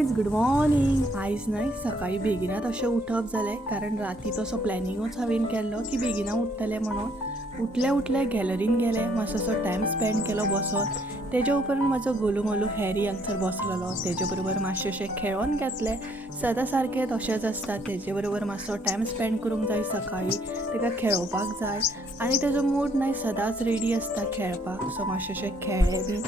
Guys good morning. आयज न्हय सकाळी बेगिनात अशें उठप जालें कारण राती तसो प्लॅनिंगूच हांवें केल्लो की बेगिना उठतलें म्हणून. उठले गॅलरीन गेलें, मातसो टायम स्पेंड केलो बसोन. तेजे उपरांत म्हजो गोलू मोलू हॅरी हांगसर बसलेलो, तेजे बरोबर मातशें खेळोन घेतलें. सदां सारकें तशेंच आसता, तेजे बरोबर मातसो टायम स्पेंड करूंक जाय सकाळी, ताका खेळोवपाक जाय आनी तेजो मूड न्हय सदांच रेडी आसता खेळपाक. सो मातशें खेळ्ळें बी.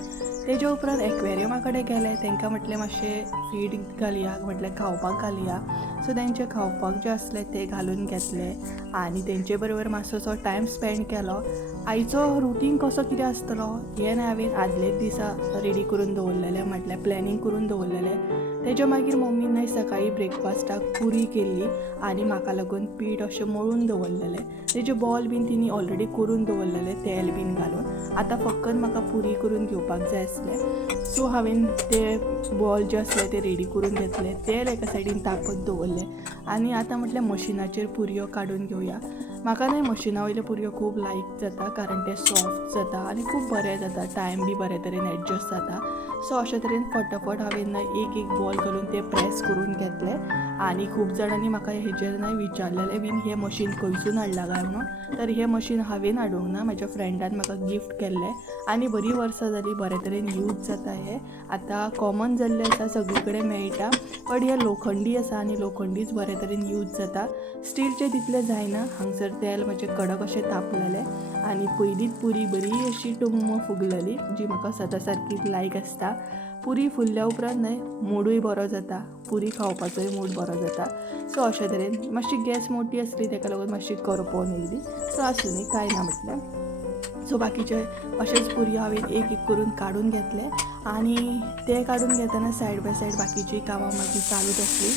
तेजे उपरांत एक्वेरियमा कडेन गेलें, तांकां म्हटलें मातशें फीड घालया, म्हटलें खावपाक घालया. सो तेंचें खावपाक जें आसलें तें घालून घेतलें आनी तेंचे बरोबर मातसोसो टायम स्पेंड केलो. आयचो रुटीन कसो कितें आसतलो हें न्हय हांवें आदलेच दिसा रेडी करून दवरलेलें, म्हटल्यार प्लॅनिंग करून दवरलेलें. तेजे मागीर मम्मीन न्हय सकाळी ब्रेकफास्टाक पुरी केल्ली आनी म्हाका लागून पीठ अशें मळून दवरलेलें. तेजे बॉल बीन तिणी ऑलरेडी करून दवरलेले तेल बीन घालून. आतां फकत म्हाका पुरी करून घेवपाक जाय आसलें. सो हांवें ते बॉल जे आसले ते रेडी करून घेतले, तेल एका सायडीन तापत दवरलें आनी आतां म्हटल्यार मशिनाचेर पुरयो काडून घेवया. म्हाका न्हय मशिना वयल्यो पुरयो खूब लायक जाता कारण ते सॉफ्ट जाता आनी खूब बरें जाता, टायम बी बरे तरेन एडजस्ट जाता. सो अशे तरेन फटाफट हांवें न्हय एक बॉल घालून ते प्रेस करून घेतले. आनी खूब जाणांनी म्हाका हेजेर न्हय विचारलेलें बीन हें मशीन खंयसून हाडलां काय म्हणून. तर हें मशीन हांवें हाडूंक ना, म्हाज्या फ्रेंडान म्हाका गिफ्ट केल्लें आनी बरीं वर्सां जालीं, बरे तरेन यूज जाता. हें आतां कॉमन जाल्लें आसा, सगळे कडेन मेळटा, बट हें लोखंडी आसा आनी लोखंडीच बरे तरेन यूज जाता. स्टीलचें तितलें जायना. हांगसर तेल मातशें कडक अशें तापलेलें आनी पयलींच पुरी बरी अशी टुम्म फुगलेली, जी म्हाका सदां सारकीच लायक आसता. पुरी फुलल्या उपरांत न्हय मूडूय बरो जाता, पुरी खावपाचोय मूड बरो जाता. सो अशे तरेन मातशी गॅस मोठी आसली ताका लागून मातशी करपोन येयली. सो आसूं न्ही, कांय ना म्हटलें. सो बाकीचे अशेच पुरी हांवें एक करून काडून घेतले आनी ते काडून घेतना सायड बाय सायड बाकीची कामां मागीर चालूच आसली.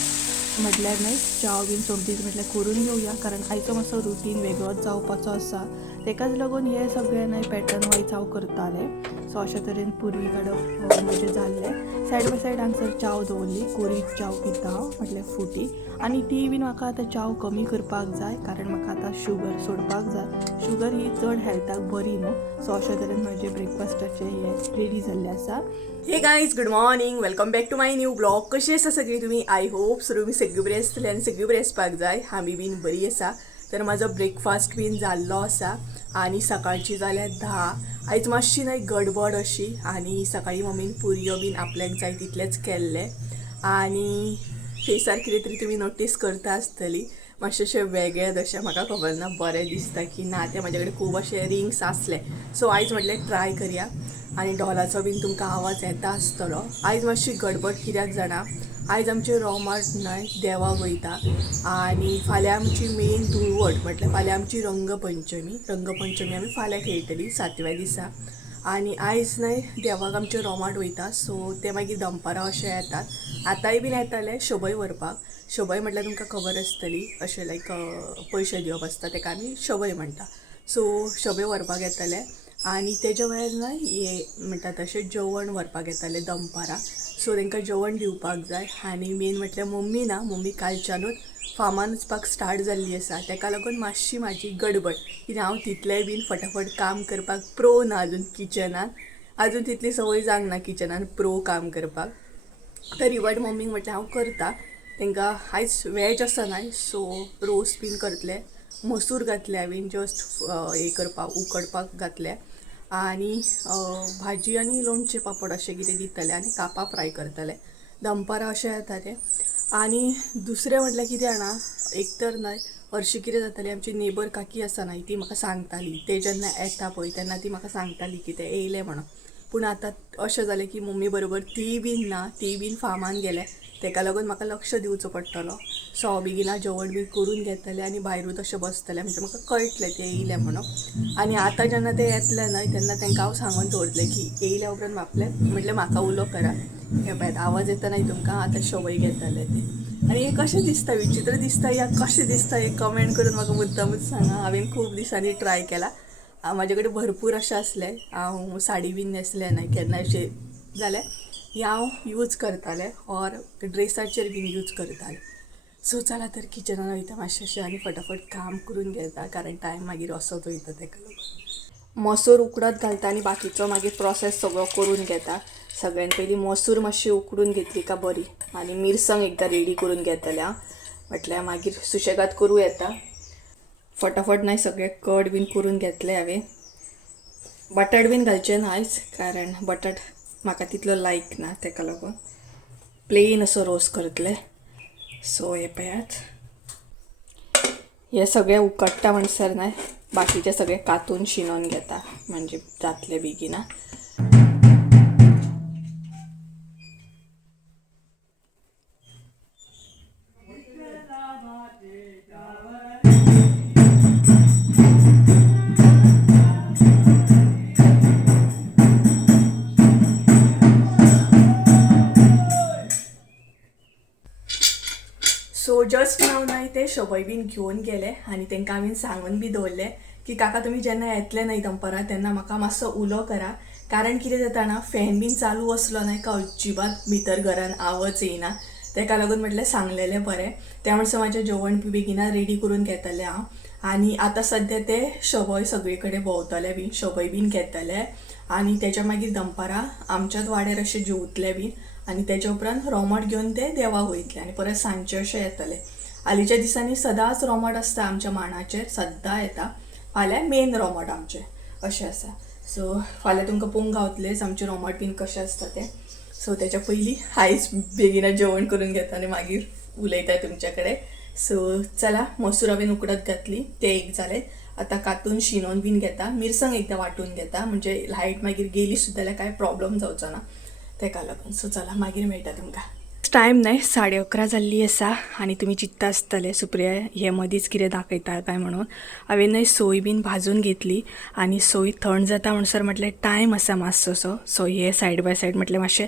म्हटल्यार न्हय चाव बीन समथींग म्हटल्यार करून घेवया कारण आयचो मातसो रुटीन वेगळोच जावपाचो आसा. ताकाच लागून हे सगळें न्हय पॅटर्न वायज हांव करतालें. सो अशे तरेन पुरी काडप म्हजें जाल्लें. सायड बाय सायड हांगसर चाव दवरली, कोरीत चाव पिता हांव, म्हटल्यार फुटी. आनी ती बीन म्हाका आतां चाव कमी करपाक जाय कारण म्हाका आतां शुगर सोडपाक जाय. शुगर ही चड हेल्थाक बरी न्हू. सो अशे तरेन म्हजें ब्रेकफास्टाचें हें रेडी जाल्लें आसा. हे guys good morning, welcome back to my new blog. कशी आसा सगळीं तुमी? आय होप तुमी सगळीं बरी आसतली आनी सगळीं बरी आसपाक जाय. आमी बीन बरी आसा. तर म्हाजो ब्रेकफास्ट बीन जाल्लो आसा आनी सकाळची जाल्यार 10. आयज मातशी न्हय गडबड अशी आनी सकाळी मम्मीन पुरयो बीन आपल्याक जाय तितलेच केल्ले आनी फेसार कितें तरी तुमी नोटीस करता आसतली, मातशें वेगळें अशें. म्हाका खबर ना बरें दिसता की ना तें, म्हाजे कडेन खूब अशे रिंग्स आसले. सो आयज म्हटलें ट्राय करया आनी ढोलाचो बीन तुमकां आवाज येता आसतलो. आयज मातशी गडबड कित्याक जाणा, आयज आमचे रोमाट न्हय देवाक वयता आनी फाल्यां आमची मेन धुळवट, म्हटल्यार फाल्यां आमची रंगपंचमी आमी फाल्यां खेळटली 7व्या दिसा. आनी आयज न्हय देवाक आमचे रोमाट वयता. सो ते मागीर दनपारां अशे येतात. आतांय बीन येताले शोबय व्हरपाक. शोबय म्हटल्यार तुमकां खबर आसतली, अशें लायक पयशे दिवप आसता, ताका आमी शोबय म्हणटा. सो शोबय व्हरपाक येताले आनी तेज्या भायर न्हय हे म्हणटा तशें जेवण व्हरपाक येताले दनपारां. सो तांकां जेवण दिवपाक जाय आनी मेन म्हटल्यार मम्मी ना, मम्मी कालच्यानूच फार्मान वचपाक स्टार्ट जाल्ली आसा. ताका लागून मातशी म्हाजी गडबड, कित्याक हांव तितलेंय बीन फटाफट काम करपाक प्रो ना अजून किचनान. अजून तितली संवय जावंक ना किचनान प्रो काम करपाक. तरी बट मम्मीक म्हटल्यार हांव करता. तांकां आयज वॅज आसा न्हय, सो रोस बीन करतले, मसूर घातले हांवें जस्ट हे करपाक उकडपाक घातले आनी भाजी आनी लोणचें पापड अशें कितें दितले आनी कापां फ्राय करतले. दनपारां अशें येता तें. आनी दुसरें म्हटल्यार कितें जाणा, एक तर न्हय हरशीं कितें जाताली, आमची नेबर काकी आसा न्हय ती म्हाका सांगताली, ते जेन्ना येता पळय तेन्ना ती म्हाका सांगताली की ते येयले म्हणून. पूण आतां अशें जालें की मम्मी बरोबर ती बीन ना, ती बीन फार्मान गेले, ताका लागून म्हाका लक्ष दिवचो पडटलो. सो हांव बेगिना जेवण बीन करून घेतलें आनी भायरूच अशें बसतलें, म्हणजे म्हाका कळटलें ते येयले म्हणून. आनी आतां जेन्ना ते येतले न्हय तेन्ना तांकां हांव सांगून दवरतलें की येयल्या उपरांत म्हटल्यार म्हाका उलो करा. हे पळयात आवाज येता न्हय तुमकां, आतां शोबय घेतले ते. आनी हे कशें दिसता, विचित्र दिसता या कशें दिसता हे कमेंट करून म्हाका मुद्दामूच सांगा. हांवें खूब दिसांनी ट्राय केला. म्हाजे कडेन भरपूर अशें आसलें, हांव साडी बीन न्हेसलें न्हय केन्ना अशें जाल्यार ही हांव यूज करतालें ऑर ड्रेसाचेर बीन यूज करतालें. सो चला तर किचनान वयता मातशें आनी फटाफट काम करून घेता कारण टायम मागीर असोच वयता. ताका लागून मसूर उकडत घालता आनी बाकीचो मागीर प्रोसेस सगळो करून घेता. सगळ्यात पहिली मसूर मातशी उकडून घेतली का बरी आणि मिरसांग एकदा रेडी करून घेतल्या म्हटल्यार मागीर सुशेगाद करूं येता. फटाफट नाही सगळे कट बीन करून घेतले हांवें. बटाट बीन घालचे नायच कारण बटाट म्हाका तितलो लायक ना, तेका लागून प्लेन असो रोस करतले. सो हे पळयात, हे सगळे उकडटा म्हणसर नाही बाकीचे सगळे कातून शिनोवन घेता म्हणजे जातले बेगिना. सो जस्ट नाव नाही ते शोभय बीन घेवन गेले आणि तांकां हांवें सांगून बी दवरले की काका तुमी जेन्ना येतले न्हय दनपारां तेन्ना म्हाका मातसो उलो करा, कारण कितें जाता ना फॅन बीन चालू असलो न्हय का अजिबात भितर घरान आवाज येयना. तेका लागून म्हटलें सांगलेलें बरें. त्या म्हणसर म्हाजें जेवण बेगिना रेडी करून घेतलें हांव. आणि आता सध्या ते शोभय सगळे कडेन भोंवतले बीन, शोभय बीन घेतले आणि तेच्या मागीर दनपारां आमच्याच वाड्यार अशें जेवतले बीन आणि त्याच्या उपरांत रोमट घेवन ते देवाक वयतले आणि परत सांजचे अशें येतले. हालींच्या दिसांनी सदांच रोमट आसता आमच्या मांडाचेर, सद्दां येता. फाल्यां मेन रोमट आमचें अशें आसा. सो फाल्यां तुमकां पळोवंक गावतलेंच आमचें रोमट बीन कशें आसता तें. सो तेच्या पयलीं आयज बेगिना जेवण करून घेता आणि मागीर उलयता तुमच्या कडेन. सो चला, मसूरा बीन उकडत घातली, ते एक जालें. आता कातून शिनोवन बीन घेता, मिरसांग एकदा वाटून घेता म्हणजे लायट मागीर गेली सुद्दां जाल्यार कांय प्रॉब्लेम जावचो ना तेका लागून. सो चला मागीर मेळटा तुमकां. टायम नाही 11:30 जाल्ली आसा आणि तुम्ही चिंतता आसतले सुप्रिया हे मदींच कितें दाखयता काय म्हणून. हांवें न्हय सोय बीन भाजून घेतली आणि सोय थंड जाता म्हणसर म्हटलें टायम आसा मातसोसो. सो हे सायड बाय सायड म्हटलें मातशें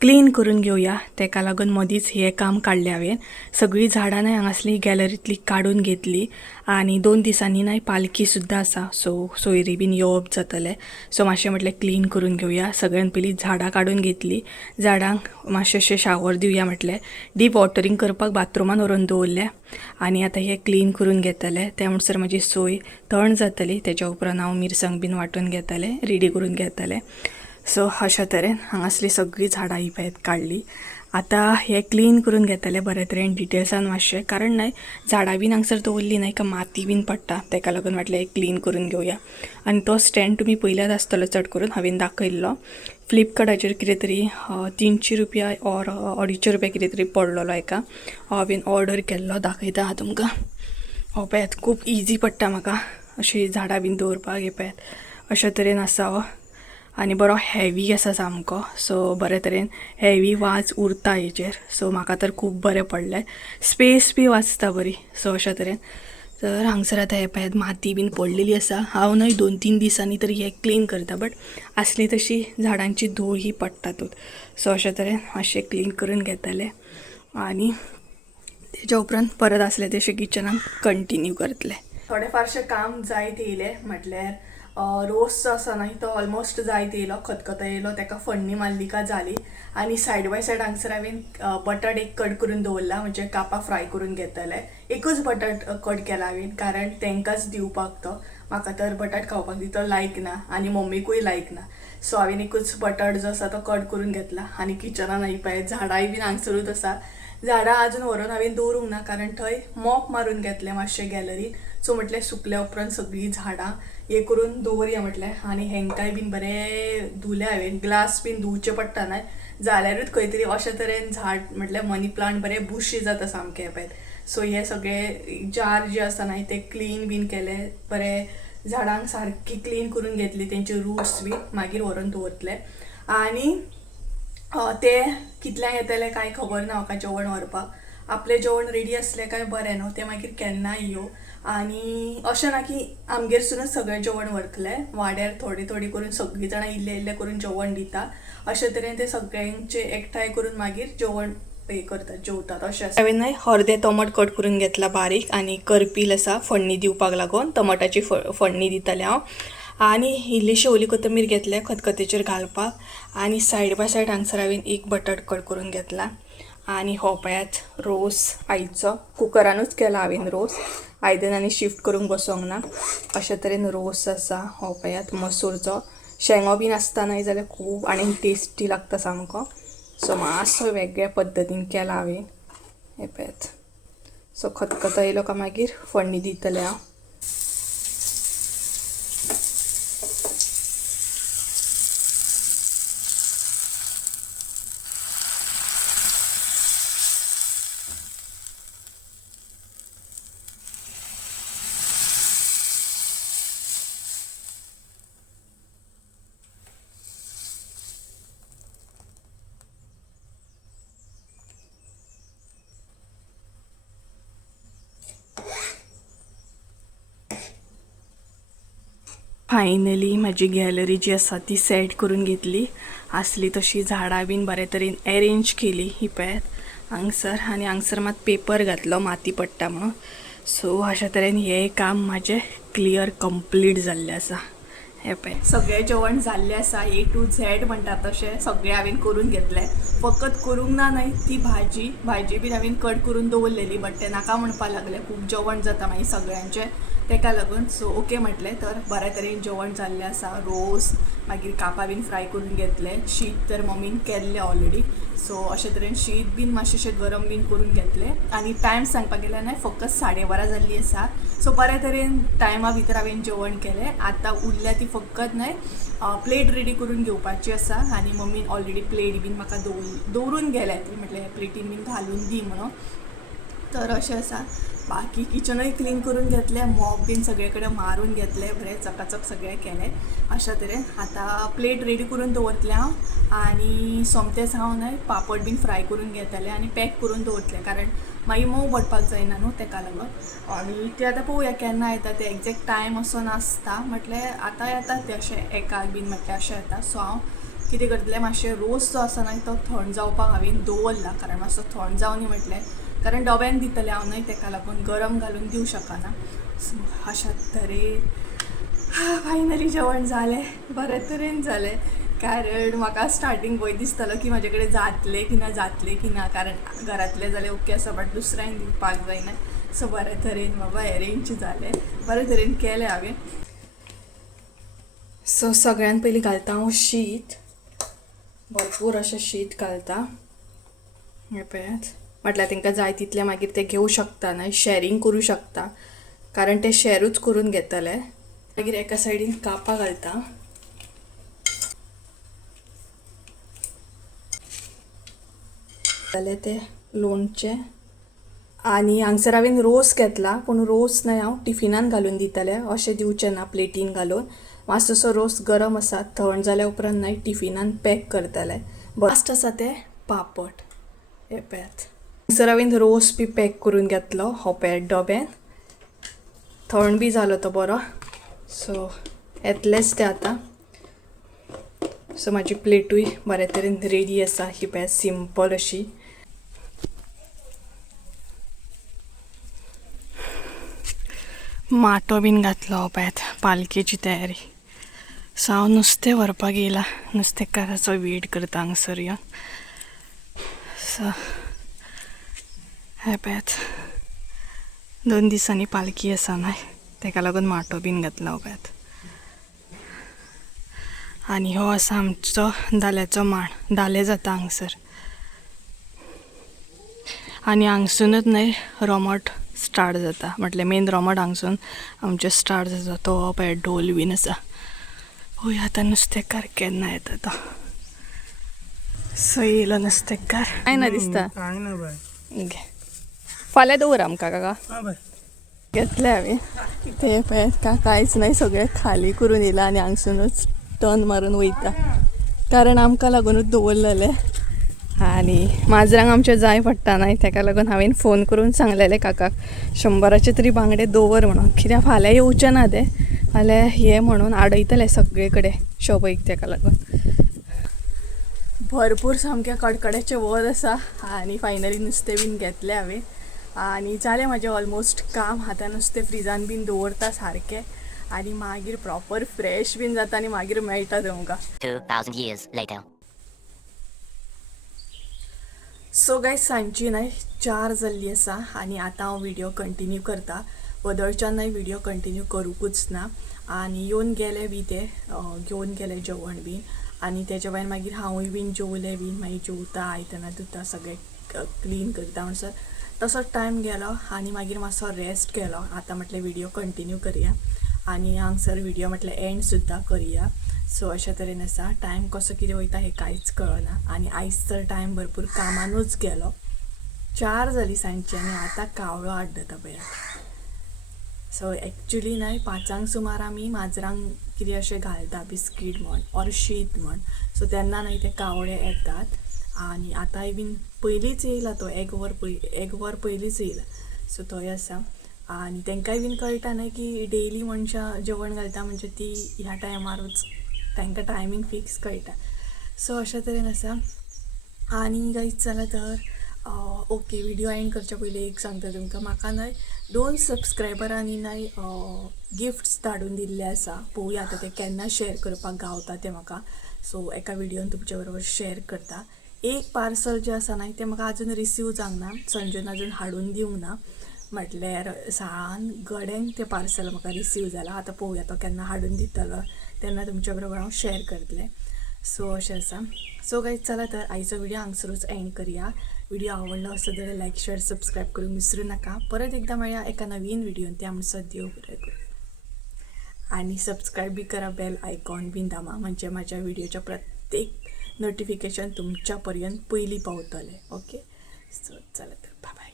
क्लीन करून घेवया, तेका लागून मदींच हे काम काडलें हांवें. सगळीं झाडां न्हय हांगासली गॅलरींतली काडून घेतली आणि 2 दिसांनी न्हय पालखी सुद्दां आसा. सो सोयरी बीन येवप जातलें. सो मातशें म्हटलें क्लीन करून घेवया. सगळ्यान पयलीं झाडां काडून घेतली, झाडांक मातशें अशें शावर दिवया म्हटलें. डीप वॉटरिंग करपाक बाथरुमान व्हरून दवरलें आणि आतां हे क्लीन करून घेतलें. त्या म्हणसर म्हजी सोय थंड जातली, तेच्या उपरांत हांव मिरसांग बीन वांटून घेतलें, रेडी करून घेतलें. सो अशा तरेन हांगासली सगळीं झाडां ही पळयत काडली. आतां हे क्लीन करून घेतलें बरे तरेन डिटेल्सान मातशें, कारण न्हय झाडां बीन हांगसर दवरली न्हय का माती बीन पडटा, तेका लागून म्हटलें हे क्लीन करून घेवया. आनी तो स्टँड तुमी पयल्याच आसतलो चड करून, हांवें दाखयल्लो. फ्लिपकार्टाचेर कितें तरी 300 रुपया ऑर 250 रुपया कितें तरी पडलेलो हेका. हांवें ऑर्डर केल्लो, दाखयता हांव तुमकां. हो पळयात, खूब इजी पडटा म्हाका अशी झाडां बीन दवरपाक. हे पळयात अशा तरेन आसा हो आणि बरो हेवी आसा सामको. सो बरे तरेन हेवी वाज उरता हेचेर. सो म्हाका तर खूब बरें पडलें, स्पेस बी वाचता बरी. सो अशा तरेन तर हांगसर आतां हे पळयात माती बीन पडलेली आसा. हांव न्हय 2-3 दिसांनी तरी हे क्लीन करता, बट असली तशी झाडांची धूळ ही पडटातूच. सो अशा तरेन मातशें क्लीन करून घेतलें आणि तेच्या उपरांत परत आसले तशें किचनान कंटिन्यू करतले. थोडे फारशें काम जायत येयलें, म्हटल्यार रोस जो आसा न्हय तो ऑलमोस्ट जायत येयलो, खतखतो येयलो, ताका फण्णी मारली का जाली. आणि सायड बाय सायड हांगसर हांवें बटाट एक कट करून दवरला, म्हणजे कापां फ्राय करून घेतले. एकूच बटाट कट केला हांवें, कारण तांकांच दिवपाक तो. म्हाका तर बटाट खावपाक तितलो लायक ना आणि मम्मीकूय लायक ना. सो हांवें एकूच बटाट जो आसा तो कट करून घेतला. आणि किचनान येवपाय झाडांय बीन हांगसरूच आसा. झाडां अजून व्हरून हांवें दवरूंक ना, कारण थंय मॉप मारून घेतलें मातशें गॅलरीन. सो म्हटलें सुकल्या उपरांत सगळीं झाडां हे करून दवरया म्हटलें. आनी हेंकाय बीन बरें धुले हांवें. ग्लास बीन धुवचे पडटा न्हय जाल्यारूच खंय तरी अशें तरेन झाड म्हटल्यार मनी प्लांट बरें बुशी जाता सामकें पळय. सो हे सगळे जार जे आसा न्हय ते क्लीन बीन केले, बरें झाडांक सारकी क्लीन करून घेतली, तेंचे रूट्स बीन मागीर व्हरून दवरतले. आनी ते कितल्यांक येतले कांय खबर ना म्हाका जेवण व्हरपाक. आपलें जेवण रेडी आसलें काय बरें न्हू, ते मागीर केन्नाय येवं. आनी अशें ना की आमगेरसूनच सगळें जेवण व्हरतलें, वाड्यार थोडी थोडी करून सगळीं जाणां इल्लें इल्लें करून जेवण दिता. अशे तरेन ते सगळ्यांचे एकठांय करून मागीर जेवण हे करतात, जेवतात अशें आसा. हांवें अर्दे टमाट कट करून घेतला बारीक, आनी करपील आसा फण्णी दिवपाक लागून, टमाटाची फण्णी दितलें हांव. आनी इल्लीशी ओली कोथंबीर घेतले खतखतेचेर घालपाक. आनी सायड बाय सायड हांगसर हांवें एक बटाट कट करून घेतला. आनी हो पळयात रोस आयचो, कुकरानूच केला हांवें रोस, आयदनांनी शिफ्ट करूंक बसोंक ना. अशा तरेन रोस आसा. हो पळयात मसूरचो शेंगो बीन आसता न्हय जाल्यार खूब आनी टेस्टी लागता सामको. सो मातसो वेगळ्या पद्दतीन केला हांवें. हे पळयात. सो खतखतो येयलो काय मागीर फोडणी दितलें हांव. फायनली माझी गॅलरी जी आसा ती सेट करून घेतली. आसली तशी झाडां बीन बरे तरेन अरेंज केली. ही पळयात हांगसर, आनी हांगसर मात पेपर घातलो माती पडटा म्हणून. सो अशा तरेन हे काम म्हाजें क्लियर कंप्लीट जाल्लें आसा. हे पळय सगळें जेवण जाल्लें आसा. A to Z म्हणटा तशें सगळें हांवें करून घेतलें. फकत करूंक ना न्हय ती भाजी बीन हांवें कट करून दवरलेली, बट ते नाका म्हणपा लागले खूब जेवण जाता मागीर सगळ्यांचें, तेका लागून. सो ओके म्हटलें. तर बऱ्या तरेन जेवण जाल्लें आसा. रोस मागीर कापां बीन फ्राय करून घेतले. शीत तर मम्मीन केल्लें ऑलरेडी. सो अशे तरेन शीत बीन मातशें गरम बीन करून घेतलें. आनी टायम सांगपाक गेल्यार न्हय फकत 12:30 जाल्ली आसा. सो बऱ्या तरेन टायमा भितर हांवें जेवण केलें. आतां उरल्या ती फकत न्हय प्लेट रेडी करून घेवपाची आसा. आनी मम्मीन ऑलरेडी प्लेट बीन म्हाका दवरून गेल्या. ती म्हटलें प्लेटीन बीन घालून दी म्हणून. तर अशें आसा. बाकी किचनूय क्लीन करून घेतलें. मॉप बीन सगळे कडेन मारून घेतलें. बरें चकाचक सगळें केलें. अशा तरेन आतां प्लेट रेडी करून दवरतलें हांव. आनी सोमतेच हांव न्हय पापड बीन फ्राय करून घेतलें आनी पॅक करून दवरतलें, कारण मागीर मोव पडपाक जायना न्हू तेका लागून. आनी ते आतां पळोवया केन्ना येता ते. एक्झॅक्ट टायम असो नासता. म्हटल्यार आतां येता ते अशें एकाक बीन म्हटल्यार अशें येता. सो हांव कितें करतलें, मातशें रोस जो आसा न्हय तो थंड जावपाक हांवें दवरला, कारण मातसो थंड जावं न्ही म्हटलें, कारण डब्यान दितलें हांव न्हय तेका लागून गरम घालून दिवं शकना. सो अशा तरेन फायनली जेवण जालें. बरे तरेन जालें. कारण म्हाका स्टार्टींग भंय दिसतालो की म्हाजे कडेन जातलें की ना, कारण घरांतलें जाल्यार ओके आसा, बट दुसऱ्यांक दिवपाक जायना. सो बरे तरेन बाबा अरेंज जालें. बरे तरेन केलें हांवें. सो सगळ्यान पयलीं घालता हांव शीत. भरपूर अशें शीत घालता. हे पळयात. म्हटल्यार तांकां जाय तितलें मागीर ते घेवं शकता न्हय, शेअरिंग करूं शकता, कारण ते शेअरूच करून घेतले. मागीर एका सायडीन कापां घालता. जालें ते लोणचें. आनी हांगसर हांवें रोस घेतला, पूण रोस न्हय हांव टिफिनान घालून दितलें. अशें दिवचें ना प्लेटीन घालून. मातसोसो रोस गरम आसा, थंड जाल्या उपरांत न्हय टिफिनान पॅक करतलें. लास्ट आसा ते पापड. हे पळयात. हांगसर हांवें रोस बी पॅक करून घेतलो. हो पळयात डब्यान. थंड बी जालो तो बरो. सो येतलेंच ते आतां. सो म्हाजी प्लेटूय बरे तरेन रेडी आसा. ही पळयात सिंपल अशी. माटो बीन घातलो. पळयात पालकेची तयारी. सो हांव नुस्तें व्हरपाक येयला. नुस्तेकाराचो वेट करता हांगसर येवन. सो हे पळयात 2 दिसांनी पालकी आसा न्हय, तेका लागून माटो बीन घातला. पळयात. आनी हो आसा आमचो धाल्याचो मांड. धाले जाता हांगसर. आनी हांगसूनच न्हय रोमट स्टार्ट जाता. म्हटल्यार मेन रोमट हांगसून आमचे स्टार्ट जाता. तो पळयात ढोल बीन आसा. पळोवया आतां नुस्तेकार केन्ना येता तो. सो येयलो नुस्तेकार. काय ना दिसता. फाल्यां दवर आमकां काका. घेतले हांवें ते. पळयात का कांयच न्हय, सगळें खाली करून येयला आनी हांगसूनच टर्न मारून वयता, कारण आमकां लागूनच दवरलेलें. आनी माजरांक आमचे जाय पडटा न्हय, तेका लागून हांवें फोन करून सांगलेलें काकाक 100 तरी बांगडे दवर म्हणून. कित्याक फाल्यां येवचे ना ते, फाल्यां हे म्हणून आडयतले सगळे कडेन शोबैक. तेका लागून भरपूर सामकें कडकड्याचें वत आसा. आनी फायनली नुस्तें बीन घेतलें हांवें. आनी जालें म्हाजें ऑलमोस्ट काम. आतां नुस्तें फ्रिजान बीन दवरता सारकें, आनी मागीर प्रॉपर फ्रेश बीन जाता आनी मागीर मेळटा तुमकां. 2000 years later. सो गायज सांजची न्हय 4 जाल्ली आसा. आनी आतां हांव व्हिडिओ कंटिन्यू करता. वदळच्यान न्हय व्हिडिओ कंटिन्यू करूंकूच ना. आनी येवन गेले बी ते घेवन गेले जेवण बीन आनी तेच्या भायर मागीर हांवूय बीन जेवलें बीन मागीर जेवता आयदनां धुता सगळें क्लीन करता म्हणसर तसोच टायम गेलो आनी मागीर मातसो रेस्ट केलो. आतां म्हटलें व्हिडिओ कंटिन्यू करया आनी हांगसर व्हिडिओ म्हटल्यार एंड सुद्दां करया. सो अशा तरेन आसा टायम कसो कितें वयता हें कांयच कळना आनी आयज तर टायम भरपूर कामानूच गेलो. 4 जाली सांजची आनी आतां कावळो आड्डता पळय. सो एक्चुली न्हय 5 सुमार आमी माजरांक कितें अशें घालता बिस्कीट म्हण ऑर शीत म्हण. सो तेन्ना न्हय ते कावळे येतात आनी आतांय बीन पयलींच येयला तो एक वर पयलींच येयला. सो थंय आसा आनी तांकांय बीन कळटा न्हय की डेली मनशां जेवण घालता म्हणजे ती ह्या टायमारूच तांकां टायमींग फिक्स कळटा. सो अशा तरेन आसा आनी गायज चला तर ओके व्हिडिओ एंड करच्या पयलीं एक सांगता तुमकां म्हाका न्हय 2 सबस्क्रायबरांनी न्हय गिफ्ट्स धाडून दिल्ले आसा. पळोवया आतां ते केन्ना शेअर करपाक गावता ते म्हाका. सो एका व्हिडिओन तुमच्या बरोबर शेअर करता. एक पार्सल जें आसा न्हय तें म्हाका अजून रिसीव जावंक ना. संजून अजून हाडून दिवंक ना म्हटल्यार साळान गड्यांक तें पार्सल म्हाका रिसीव जालां. आतां पळोवया तो केन्ना हाडून दितलो तेन्ना तुमच्या बरोबर हांव शेअर करतलें. सो अशें आसा. सो गायज चला तर आयचो व्हिडिओ हांगसरूच एंड करया. व्हिडिओ आवडलो आसत जाल्यार लायक शेअर सबस्क्रायब करूंक विसरू नाका. परत एकदा मेळया एका नवीन व्हिडिओन. त्या म्हणसर देव बरें करूं आनी सबस्क्रायब बी करा बेल आयकॉन बीन दामा म्हणजे म्हाज्या व्हिडिओच्या प्रत्येक नोटिफिकेशन तुमच्या पर्यंत पयलीं पावतलें. ओके सो चला तर बाय बाय.